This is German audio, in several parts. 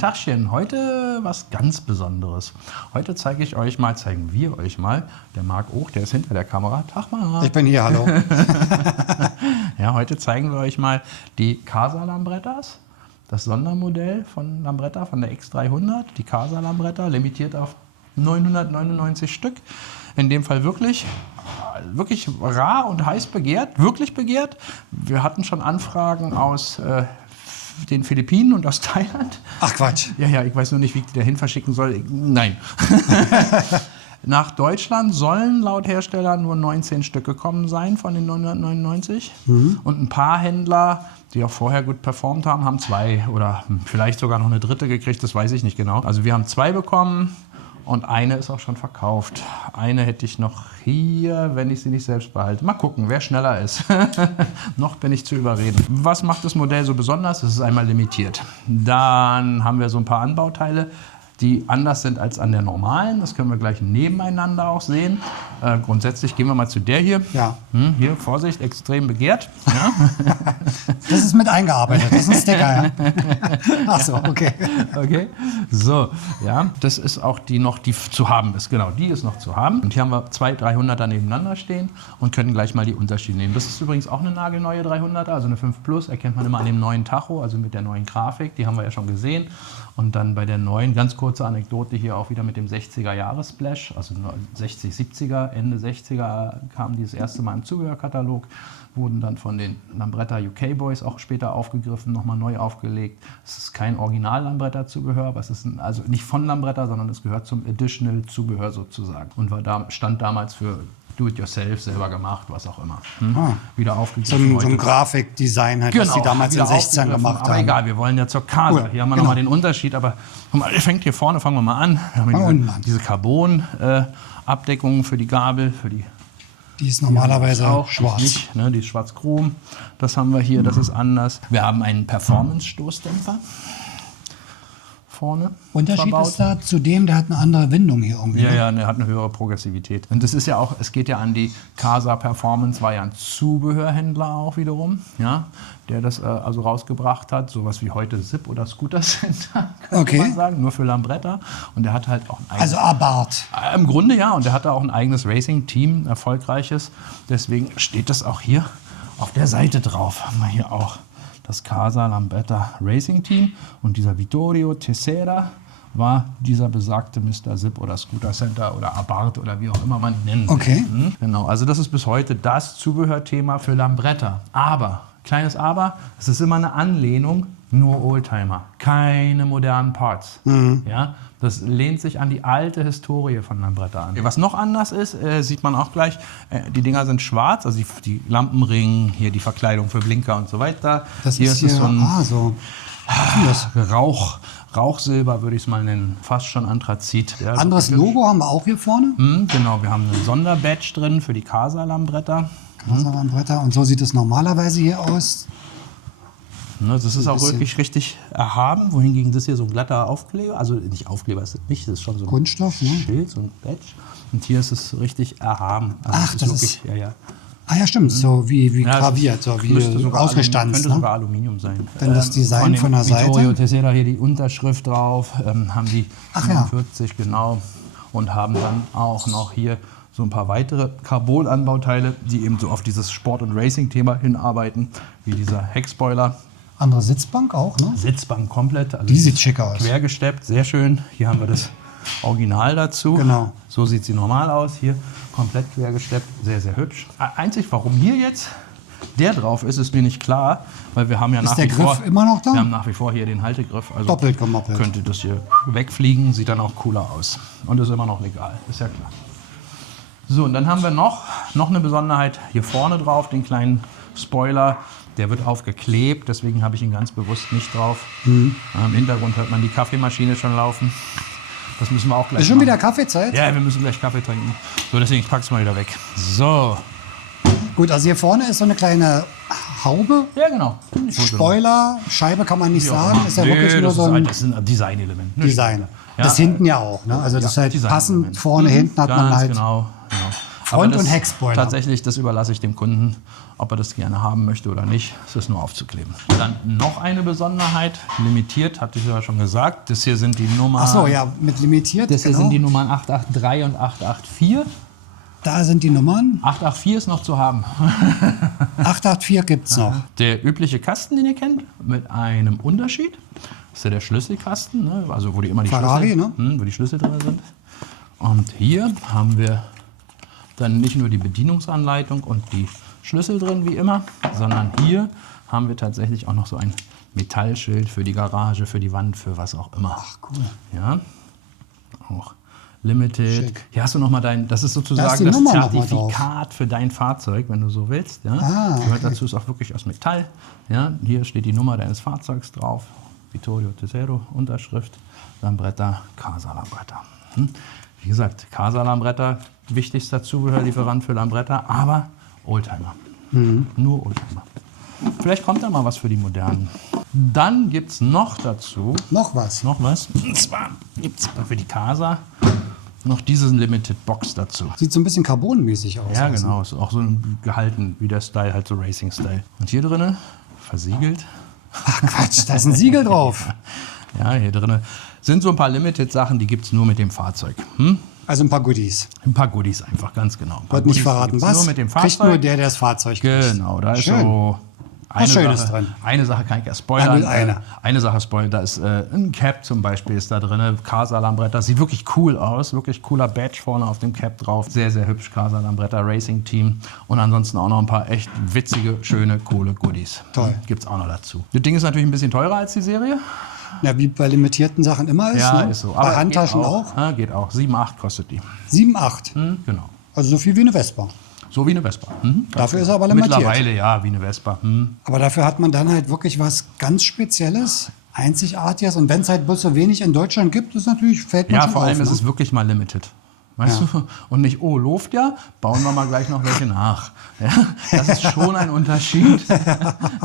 Tachchen, heute was ganz Besonderes. Heute zeigen wir euch mal, der Marc auch, der ist hinter der Kamera. Tag Marc. Ich bin hier, hallo. Ja, heute zeigen wir euch mal die Casa Lambrettas, das Sondermodell von Lambretta, von der X300, die Casa Lambretta, limitiert auf 999 Stück. In dem Fall wirklich rar und heiß begehrt, wirklich begehrt. Wir hatten schon Anfragen aus den Philippinen und aus Thailand. Ach Quatsch. Ja, ich weiß nur nicht, wie ich die dahin verschicken soll. Nein. Nach Deutschland sollen laut Hersteller nur 19 Stück gekommen sein von den 999. Und ein paar Händler, die auch vorher gut performt haben, haben 2 oder vielleicht sogar noch eine dritte gekriegt, das weiß ich nicht genau. Also wir haben 2 bekommen. Und eine ist auch schon verkauft. Eine hätte ich noch hier, wenn ich sie nicht selbst behalte. Mal gucken, wer schneller ist. Noch bin ich zu überreden. Was macht das Modell so besonders? Es ist einmal limitiert. Dann haben wir so ein paar Anbauteile, die anders sind als an der normalen. Das können wir gleich nebeneinander auch sehen. Grundsätzlich gehen wir mal zu der hier. Ja. Hier, Vorsicht, extrem begehrt. Ja. Das ist mit eingearbeitet, das ist ein Sticker. Ja. Ach so, okay. Okay, so, ja, das ist auch die noch, die zu haben ist. Genau, die ist noch zu haben. Und hier haben wir 2 300er nebeneinander stehen und können gleich mal die Unterschiede nehmen. Das ist übrigens auch eine nagelneue 300er, also eine 5 Plus, erkennt man immer an dem neuen Tacho, also mit der neuen Grafik. Die haben wir ja schon gesehen. Und dann bei der neuen, ganz kurze Anekdote hier auch wieder mit dem 60er-Jahres-Splash, also 60, 70er, Ende 60er kam dieses erste Mal im Zubehörkatalog, wurden dann von den Lambretta UK Boys auch später aufgegriffen, nochmal neu aufgelegt. Es ist kein Original-Lambretta-Zubehör, aber es ist also nicht von Lambretta, sondern es gehört zum Additional-Zubehör sozusagen. Und stand damals für Do-it-yourself, selber gemacht, was auch immer. Wieder aufgegriffen. So ein Grafikdesign, halt, was die damals in 16 gemacht haben. Aber egal, wir wollen ja zur Casa. Hier haben wir nochmal den Unterschied. Aber guck mal, fängt hier vorne, fangen wir mal an. Wir haben diese Carbon-Abdeckung für die Gabel, für die. Die ist normalerweise auch schwarz. Nicht, ne? Die ist schwarz-chrom. Das haben wir hier, das ist anders. Wir haben einen Performance-Stoßdämpfer vorne. Unterschied verbaut. ist da zu dem, der hat eine andere Windung hier irgendwie. Ja, der hat eine höhere Progressivität. Und das ist ja auch, es geht ja an die Casa Performance, war ja ein Zubehörhändler auch wiederum, ja, der das also rausgebracht hat, sowas wie heute SIP oder Scooter Center, könnte man sagen, nur für Lambretta. Und der hat halt auch ein eigenes... Also Abarth. Im Grunde ja, und der hatte auch ein eigenes Racing-Team, erfolgreiches. Deswegen steht das auch hier auf der Seite drauf, haben wir hier auch. Das Casa Lambretta Racing Team und dieser Vittorio Tessera war dieser besagte Mr. SIP oder Scooter Center oder Abarth oder wie auch immer man nennt. Okay. Genau, also das ist bis heute das Zubehörthema für Lambretta. Aber, kleines Aber, es ist immer eine Anlehnung, nur Oldtimer, keine modernen Parts. Ja, das lehnt sich an die alte Historie von Lambretta an. Was noch anders ist, sieht man auch gleich, die Dinger sind schwarz, also die Lampenringen, hier die Verkleidung für Blinker und so weiter. Das hier ist so ein Rauchsilber würde ich es mal nennen, fast schon Anthrazit. Ja, anderes Logo haben wir auch hier vorne. Genau, wir haben einen Sonderbadge drin für die Casa Lambretta. Casa Lambretta, und so sieht es normalerweise hier aus. Das ist auch wirklich richtig erhaben, wohingegen das hier so ein glatter Aufkleber, also nicht Aufkleber ist das nicht, das ist schon so ein Kunststoff, ne? Schild, so ein Badge. Und hier ist es richtig erhaben. Also ach, das ist... Ja. Ah ja, stimmt, so wie graviert, so wie ausgestanzt. Könnte sogar Aluminium sein. Denn das Design von der Seite. Vittorio Tessera hier die Unterschrift drauf, haben die 45 genau und haben dann auch noch hier so ein paar weitere Carbon-Anbauteile, die eben so auf dieses Sport- und Racing-Thema hinarbeiten, wie dieser Heckspoiler. Andere Sitzbank auch, ne? Sitzbank komplett. Also die sieht schick aus. Quergesteppt, sehr schön. Hier haben wir das Original dazu. Genau. So sieht sie normal aus. Hier komplett quergesteppt, sehr, sehr hübsch. Einzig, warum hier jetzt der drauf ist, ist mir nicht klar, weil wir haben ja nach wie vor... Ist der Griff immer noch da? Wir haben nach wie vor hier den Haltegriff. Also doppelt gemoppelt. Könnte das hier wegfliegen, sieht dann auch cooler aus. Und ist immer noch legal, ist ja klar. So, und dann haben wir noch eine Besonderheit hier vorne drauf, den kleinen Spoiler. Der wird aufgeklebt, deswegen habe ich ihn ganz bewusst nicht drauf. Im Hintergrund hört man die Kaffeemaschine schon laufen. Das müssen wir auch gleich Ist schon machen. wieder Kaffeezeit? Ja, wir müssen gleich Kaffee trinken. So, deswegen pack es mal wieder weg. So. Gut, also hier vorne ist so eine kleine Haube. Ja, genau. Spoiler, Scheibe kann man nicht sagen. Ist ja wirklich nur so ein Design-Element. Design. Ja, das hinten ja auch. Ne? Also das ist halt passend. Vorne, hinten hat man halt... Genau. Front- das und Heckspoiler. Tatsächlich, das überlasse ich dem Kunden, ob er das gerne haben möchte oder nicht. Es ist nur aufzukleben. Dann noch eine Besonderheit, limitiert, hatte ich ja schon gesagt. Das hier sind die Nummern. Ach so, ja, mit limitiert. Das hier genau. sind die Nummern 883 und 884. Da sind die Nummern. 884 ist noch zu haben. 884 gibt es noch. Der übliche Kasten, den ihr kennt, mit einem Unterschied. Das ist ja der Schlüsselkasten, ne? Also wo die immer die Ferrari, Schlüssel, wo die Schlüssel drin sind. Und hier haben wir dann nicht nur die Bedienungsanleitung und die Schlüssel drin, wie immer, sondern hier haben wir tatsächlich auch noch so ein Metallschild für die Garage, für die Wand, für was auch immer. Ach, cool. Ja, auch Limited. Schick. Hier hast du nochmal das ist Da sozusagen ist die das Nummer noch mal Zertifikat für dein Fahrzeug, wenn du so willst. Ja. Okay. Gehört dazu, ist auch wirklich aus Metall. Ja. Hier steht die Nummer deines Fahrzeugs drauf. Vittorio Tesero, Unterschrift, Lambretta, Casa Lambretta. Wie gesagt, Casa Lambretta, wichtigster Zubehörlieferant für Lambretta, aber Oldtimer. Nur Oldtimer. Vielleicht kommt da mal was für die Modernen. Dann gibt es noch dazu, Noch was. und zwar gibt es für die Casa noch diese Limited Box dazu. Sieht so ein bisschen carbonmäßig aus. Ja, außen. genau, ist auch so gehalten, wie der Style, halt so Racing-Style. Und hier drinne, versiegelt, Ach Quatsch, da ist ein Siegel drauf. ja, hier drinne sind so ein paar Limited-Sachen, die gibt es nur mit dem Fahrzeug. Also ein paar Goodies. Ein paar Goodies einfach, ganz genau. Ein paar Wollt nicht Goodies verraten, gibt's was? Nur mit dem Kriegt nur Fahrzeug. der das Fahrzeug kriegt. Genau, da ist Schön. so Was Schönes drin. Eine Sache kann ich ja spoilern. Eine. Eine Sache spoilern, da ist ein Cap zum Beispiel ist da drin, Casa Lambretta, sieht wirklich cool aus, wirklich cooler Badge vorne auf dem Cap drauf, sehr, sehr hübsch, Casa Lambretta Racing Team und ansonsten auch noch ein paar echt witzige, schöne, coole Goodies. Toll. Gibt's auch noch dazu. Das Ding ist natürlich ein bisschen teurer als die Serie. Ja, wie bei limitierten Sachen immer ist. Ja, ne? ist so. Bei geht Handtaschen auch. Ja, geht auch. 7,8 kostet die. 7,8. Genau. Also so viel wie eine Vespa. So wie eine Vespa. Dafür ist er aber limitiert. Mittlerweile ja, wie eine Vespa. Aber dafür hat man dann halt wirklich was ganz Spezielles, Einzigartiges. Und wenn es halt bloß so wenig in Deutschland gibt, ist natürlich, fällt man Ja, schon vor allem auf, ist ne? es wirklich mal limited. Weißt du? Und nicht, oh, läuft ja, bauen wir mal gleich noch welche nach. Ja, das ist schon ein Unterschied.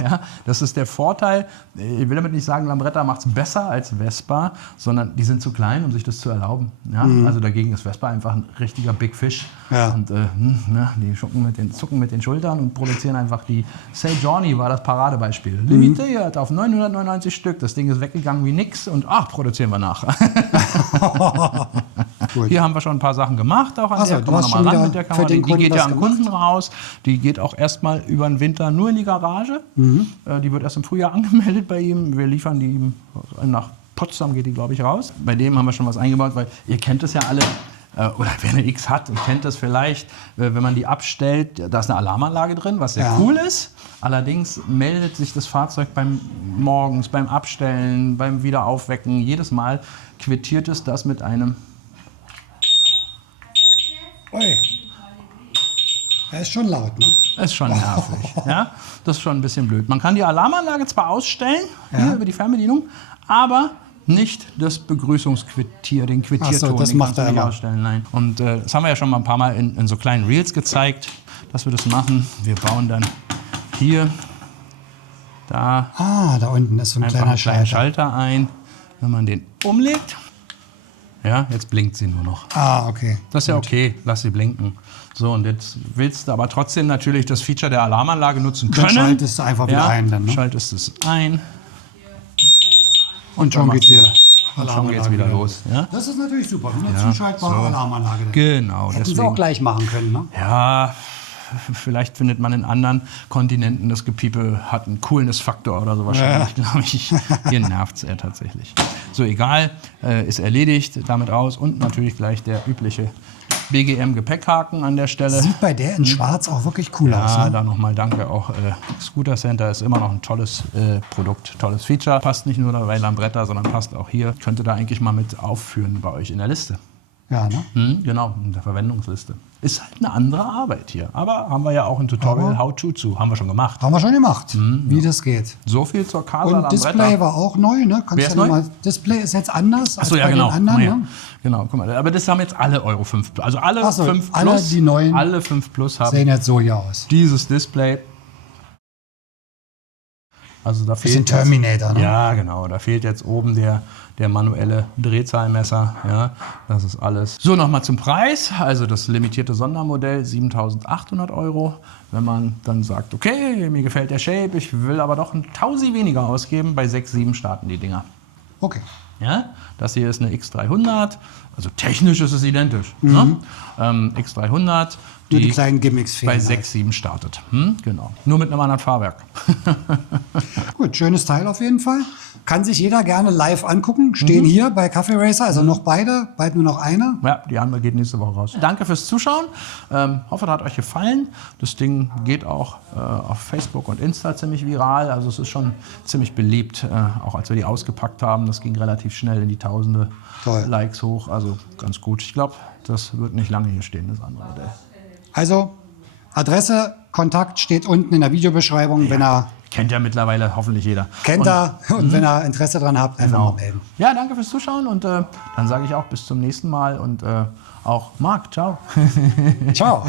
Ja, das ist der Vorteil. Ich will damit nicht sagen, Lambretta macht es besser als Vespa, sondern die sind zu klein, um sich das zu erlauben. Ja? Also dagegen ist Vespa einfach ein richtiger Big Fish. Ja. Und die zucken mit den Schultern und produzieren einfach die. Say Johnny war das Paradebeispiel. Limitiert auf 999 Stück. Das Ding ist weggegangen wie nix und produzieren wir nach. Gut. Hier haben wir schon ein paar Sachen gemacht, auch an Ach so, der du kann man hast noch mal schon ran wieder mit der für Kamera. den Die geht Kunden ja was am Kunden raus. Die geht auch erstmal über den Winter nur in die Garage. Die wird erst im Frühjahr angemeldet bei ihm. Wir liefern die nach Potsdam, geht die, glaube ich, raus. Bei dem haben wir schon was eingebaut, weil ihr kennt es ja alle. Oder wer eine X hat, ihr kennt das vielleicht, wenn man die abstellt, da ist eine Alarmanlage drin, was sehr cool ist. Allerdings meldet sich das Fahrzeug morgens, beim Abstellen, beim Wiederaufwecken, jedes Mal quittiert es das mit einem. Ui. Er ist schon laut, ne? Das ist schon nervig. Ja? Das ist schon ein bisschen blöd. Man kann die Alarmanlage zwar ausstellen, hier über die Fernbedienung, aber nicht das Begrüßungsquittier, den Quittierton. Ach so, das den macht kannst du er nicht immer. ausstellen. Nein. Und das haben wir ja schon mal ein paar Mal in so kleinen Reels gezeigt, dass wir das machen. Wir bauen dann hier, da Da unten ist so ein einfach kleiner einen kleinen Schalter. Schalter ein. Wenn man den umlegt, ja, jetzt blinkt sie nur noch. Okay. Das ist ja okay, lass sie blinken. So, und jetzt willst du aber trotzdem natürlich das Feature der Alarmanlage nutzen können. Dann schaltest du einfach wieder ein dann, ne? Schaltest es ein. Und schon geht's wieder. Und schon geht's wieder los. Ja? Das ist natürlich super. Eine zuschaltbare Alarmanlage. Genau, Hätten sie auch deswegen. gleich machen können, ne? Ja, vielleicht findet man in anderen Kontinenten, das Gepiepe hat einen Coolness-Faktor oder so wahrscheinlich, glaube ich. Hier nervt es tatsächlich. So, egal, ist erledigt, damit raus und natürlich gleich der übliche BGM-Gepäckhaken an der Stelle. Sieht bei der in schwarz auch wirklich cool aus, Ja, ne? da nochmal danke auch. Scooter Center ist immer noch ein tolles Produkt, tolles Feature. Passt nicht nur bei Lambretta, sondern passt auch hier. Könnte da eigentlich mal mit aufführen bei euch in der Liste. Ja, ne? Genau, in der Verwendungsliste. Ist halt eine andere Arbeit hier. Aber haben wir ja auch ein Tutorial How-To zu. Haben wir schon gemacht. Haben wir schon gemacht, wie das geht. So viel zur Casa Und Lambretta. Display war auch neu, ne? Wer ist neu? Display ist jetzt anders Achso, als ja, bei genau. den anderen, Ja. ne? Genau, guck mal. Aber das haben jetzt alle Euro 5 Plus. Also alle Ach so, 5 Plus. alle die neuen alle 5 Plus haben Sehen jetzt so hier aus. dieses Display. Also da Bisschen fehlt jetzt, Terminator, ne? Ja, genau. Da fehlt jetzt oben der der manuelle Drehzahlmesser. Ja, das ist alles. So, nochmal zum Preis. Also das limitierte Sondermodell 7.800 €. Wenn man dann sagt, okay, mir gefällt der Shape, ich will aber doch ein Tausi weniger ausgeben, bei 6.7 starten die Dinger. Okay. Ja, das hier ist eine X300, also technisch ist es identisch. Ne? X300, Nur die kleinen Gimmicks fehlen. bei 6.7 startet. Genau. Nur mit einem anderen Fahrwerk. Gut, schönes Teil auf jeden Fall. Kann sich jeder gerne live angucken. Stehen hier bei Kaffee Racer, also noch beide, bald nur noch einer. Ja, die andere geht nächste Woche raus. Danke fürs Zuschauen. Hoffe, das hat euch gefallen. Das Ding geht auch auf Facebook und Insta ziemlich viral. Also es ist schon ziemlich beliebt. Auch als wir die ausgepackt haben, das ging relativ schnell in die Tausende Toll. Likes hoch. Also ganz gut. Ich glaube, das wird nicht lange hier stehen, das andere Modell. Also Adresse, Kontakt steht unten in der Videobeschreibung, wenn er Kennt ja mittlerweile hoffentlich jeder. kennt er und wenn er Interesse dran habt, einfach mal melden. Ja, danke fürs Zuschauen und dann sage ich auch bis zum nächsten Mal und auch Marc, ciao. Ciao.